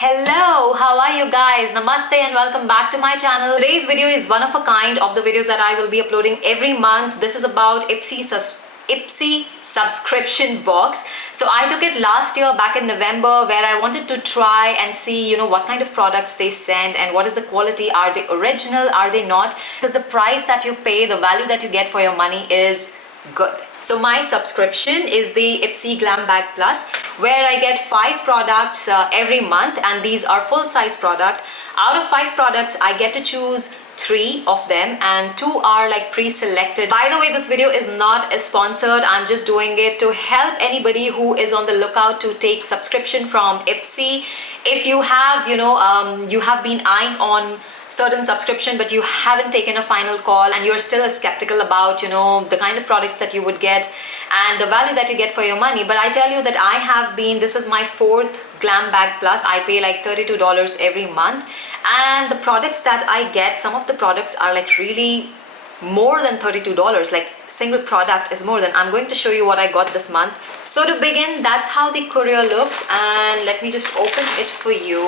Hello, how are you guys? Namaste and welcome back to my channel. Today's video is one of a kind of the videos that I will be uploading every month. This is about IPSY subscription box. So I took it last year back in November, where I wanted to try and see what kind of products they send and what is the quality. Are they original? Are they not? Because the price that you pay, the value that you get for your money is good. So my subscription is the IPSY Glam Bag Plus, where I get 5 products every month, and these are full-size products. Out of 5 products, I get to choose 3 of them, and 2 are like pre-selected. By the way, this video is not sponsored. I'm just doing it to help anybody who is on the lookout to take subscription from IPSY. If you have, you have been eyeing on certain subscription but you haven't taken a final call and you're still skeptical about the kind of products that you would get and the value that you get for your money, but I tell you that this is my 4th Glam Bag Plus. I pay like $32 every month, and the products that I get, some of the products are like really more than $32. Like single product is more than. I'm going to show you what I got this month. So to begin, that's how the courier looks, and let me just open it for you.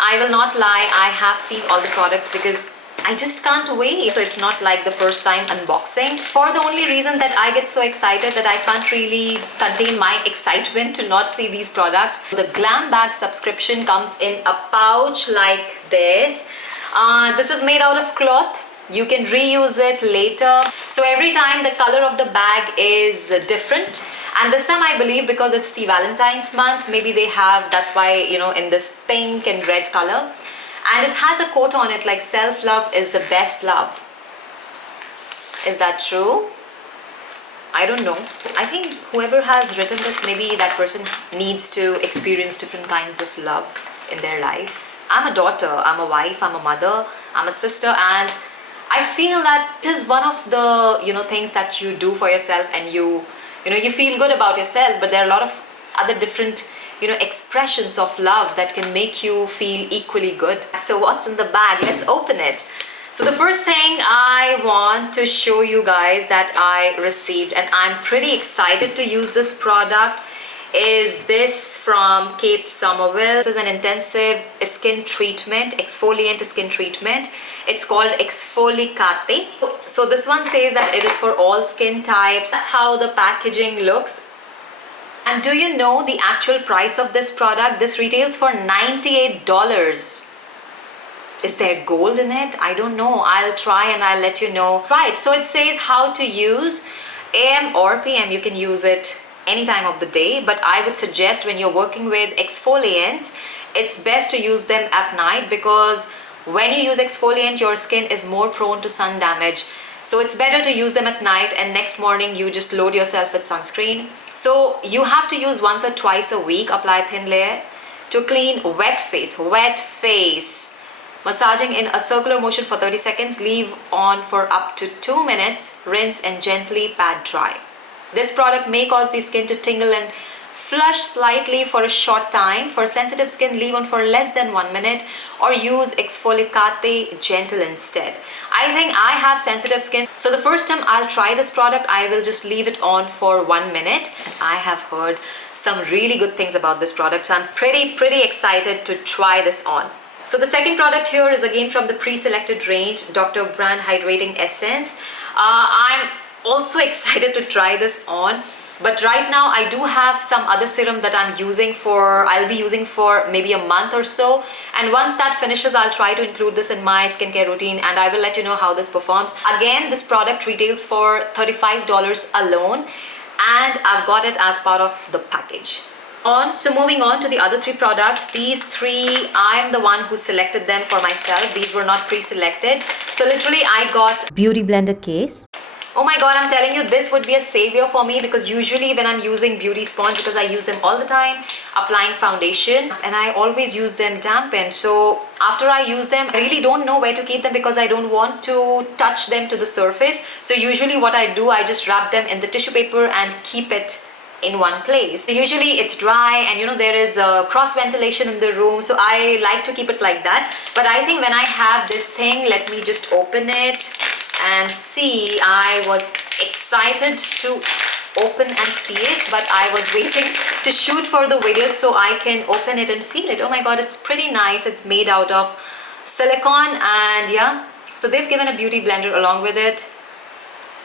I will not lie, I have seen all the products because I just can't wait. So it's not like the first time unboxing, for the only reason that I get so excited that I can't really contain my excitement to not see these products. The Glam Bag subscription comes in a pouch like this. This is made out of cloth. You can reuse it later. So every time the color of the bag is different. And this time I believe because it's the Valentines month, maybe they have, that's why, in this pink and red color. And it has a quote on it like self-love is the best love. Is that true? I don't know. I think whoever has written this, maybe that person needs to experience different kinds of love in their life. I'm a daughter, I'm a wife, I'm a mother, I'm a sister, and I feel that it is one of the things that you do for yourself, and you feel good about yourself, but there are a lot of other different expressions of love that can make you feel equally good. So what's in the bag? Let's open it. So the first thing I want to show you guys that I received, and I'm pretty excited to use this product, is this from Kate Somerville. This is an intensive skin treatment, exfoliant skin treatment. It's called Exfoliate. So this one says that it is for all skin types. That's how the packaging looks. And do you know the actual price of this product? This retails for $98. Is there gold in it? I don't know. I'll try and I'll let you know. Right, so it says how to use. AM or PM, you can use it any time of the day, but I would suggest when you're working with exfoliants, it's best to use them at night, because when you use exfoliant, your skin is more prone to sun damage. So it's better to use them at night, and next morning you just load yourself with sunscreen. So you have to use once or twice a week. Apply thin layer to clean wet face. Massaging in a circular motion for 30 seconds. Leave on for up to 2 minutes. Rinse and gently pat dry. This product may cause the skin to tingle and flush slightly for a short time. For sensitive skin, leave on for less than 1 minute, or use Exfoliate Gentle instead. I think I have sensitive skin, so the first time I'll try this product, I will just leave it on for 1 minute. I have heard some really good things about this product, so I'm pretty excited to try this on. So the second product here is again from the pre-selected range, Dr.brandt Hydrating Essence. I'm also excited to try this on, but right now I do have some other serum that I'll be using for maybe a month or so, and once that finishes, I'll try to include this in my skincare routine, and I will let you know how this performs. Again, this product retails for $35 alone, and I've got it as part of the package. So moving on to the other 3 products. These 3, I'm the one who selected them for myself. These were not pre-selected. So literally I got beauty blender case. Oh my god, I'm telling you, this would be a savior for me, because usually when I'm using beauty sponge, because I use them all the time applying foundation, and I always use them dampened. So after I use them, I really don't know where to keep them, because I don't want to touch them to the surface. So usually what I do, I just wrap them in the tissue paper and keep it in one place. So usually it's dry, and there is a cross ventilation in the room, so I like to keep it like that. But I think when I have this thing, let me just open it and see. I was excited to open and see it, but I was waiting to shoot for the video so I can open it and feel it. Oh my god, it's pretty nice. It's made out of silicone, and yeah, so they've given a beauty blender along with it.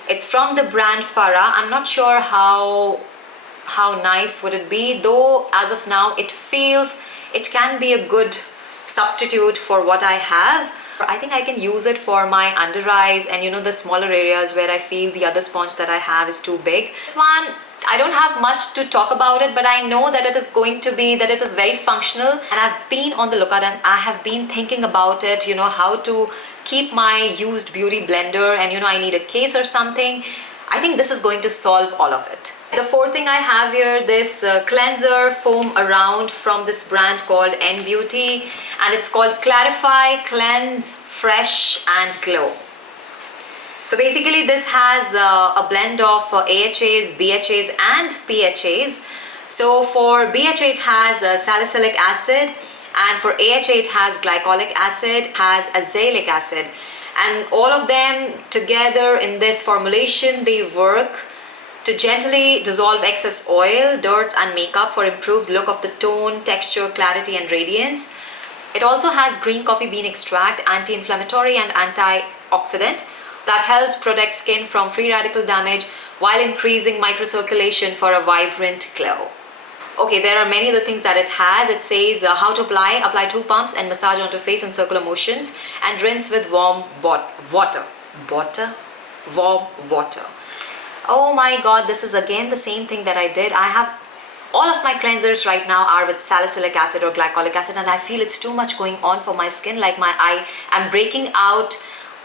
It's from the brand F.a.r.a.h. I'm not sure how nice would it be, though as of now it feels it can be a good substitute for what I have. I think I can use it for my under eyes and, you know, the smaller areas where I feel the other sponge that I have is too big. This one, I don't have much to talk about it, but I know that it is going to be, that it is very functional, and I've been on the lookout and I have been thinking about it, you know, how to keep my used beauty blender, and you know, I need a case or something. I think this is going to solve all of it. The fourth thing I have here, this cleanser foam around from this brand called N Beauty, and it's called Clarify, Cleanse, Fresh and Glow. So basically this has a blend of AHAs, BHAs and PHAs. So for BHA it has salicylic acid, and for AHA it has glycolic acid, has azelaic acid, and all of them together in this formulation, they work to gently dissolve excess oil, dirt and makeup for improved look of the tone, texture, clarity and radiance. It also has green coffee bean extract, anti-inflammatory and antioxidant that helps protect skin from free radical damage while increasing microcirculation for a vibrant glow. Okay, there are many other things that it has. It says how to apply 2 pumps and massage onto face in circular motions and rinse with warm water. Warm water. Oh my god, this is again the same thing that I did. I have all of my cleansers right now are with salicylic acid or glycolic acid, and I feel it's too much going on for my skin. Like I am breaking out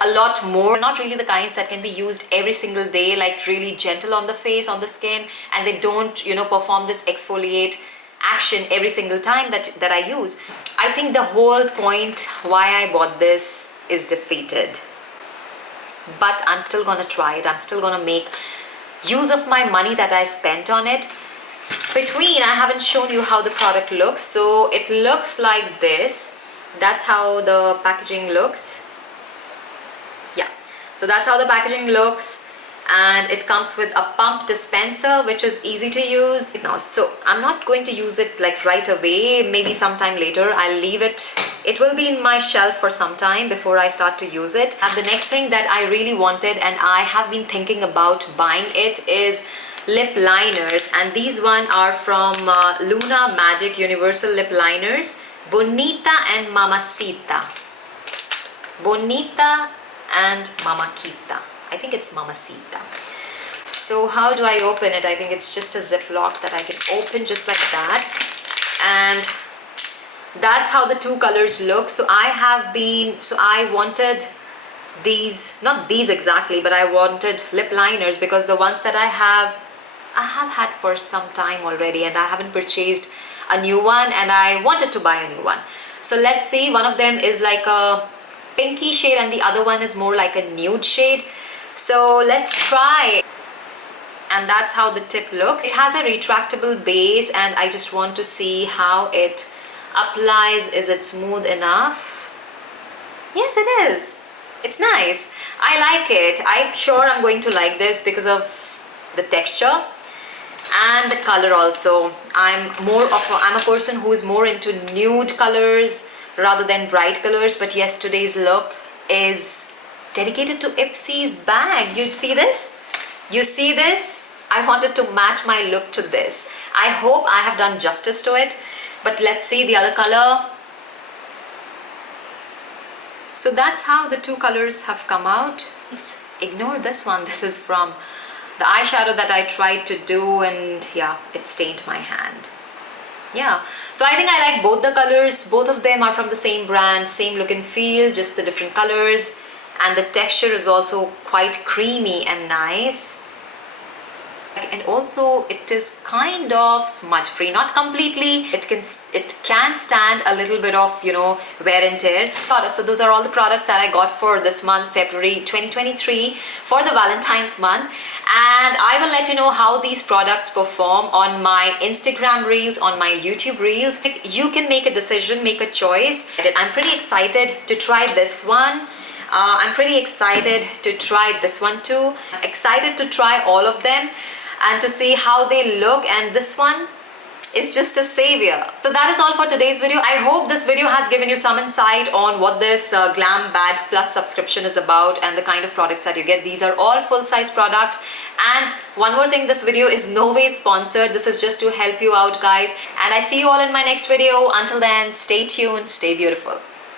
a lot more. Not really the kinds that can be used every single day, like really gentle on the face, on the skin, and they don't, you know, perform this exfoliate action every single time that I use. I think the whole point why I bought this is defeated. But I'm still gonna try it. I'm still gonna make use of my money that I spent on it. I haven't shown you how the product looks. So it looks like this. That's how the packaging looks. Yeah, so that's how the packaging looks, and it comes with a pump dispenser which is easy to use. Now, so I'm not going to use it like right away, maybe sometime later. I'll leave it. It will be in my shelf for some time before I start to use it. And the next thing that I really wanted, and I have been thinking about buying it, is lip liners, and these one are from Luna Magic Universal Lip Liners, Bonita and Mamacita. Bonita and Mamacita. I think it's Mamacita. So how do I open it? I think it's just a Ziploc that I can open just like that, and that's how the 2 colors look. So I wanted these, not these exactly, but I wanted lip liners because the ones that I have had for some time already, and I haven't purchased a new one, and I wanted to buy a new one. So let's see, one of them is like a pinky shade and the other one is more like a nude shade. So let's try. And that's how the tip looks. It has a retractable base, and I just want to see how it applies. Is it smooth enough? Yes, it is. It's nice. I like it. I'm sure I'm going to like this because of the texture and the color also. I'm a person who is more into nude colors rather than bright colors, but yes, today's look is dedicated to IPSY's bag. You see this? You see this? I wanted to match my look to this. I hope I have done justice to it, but let's see the other color. So that's how the 2 colors have come out. Ignore this one. This is from the eyeshadow that I tried to do, and yeah, it stained my hand. Yeah, so I think I like both the colors. Both of them are from the same brand, same look and feel, just the different colors, and the texture is also quite creamy and nice. And also it is kind of smudge free, not completely. It can stand a little bit of, you know, wear and tear. So those are all the products that I got for this month, February 2023, for the Valentine's month. And I will let you know how these products perform on my Instagram reels, on my YouTube reels. You can make a decision, make a choice. I'm pretty excited to try this one. I'm pretty excited to try this one too. I'm excited to try all of them. and to see how they look, and this one is just a savior. So that is all for today's video. I hope this video has given you some insight on what this Glam Bag Plus subscription is about and the kind of products that you get. These are all full-size products. And one more thing, this video is no way sponsored. This is just to help you out, guys. And I see you all in my next video. Until then, stay tuned, stay beautiful.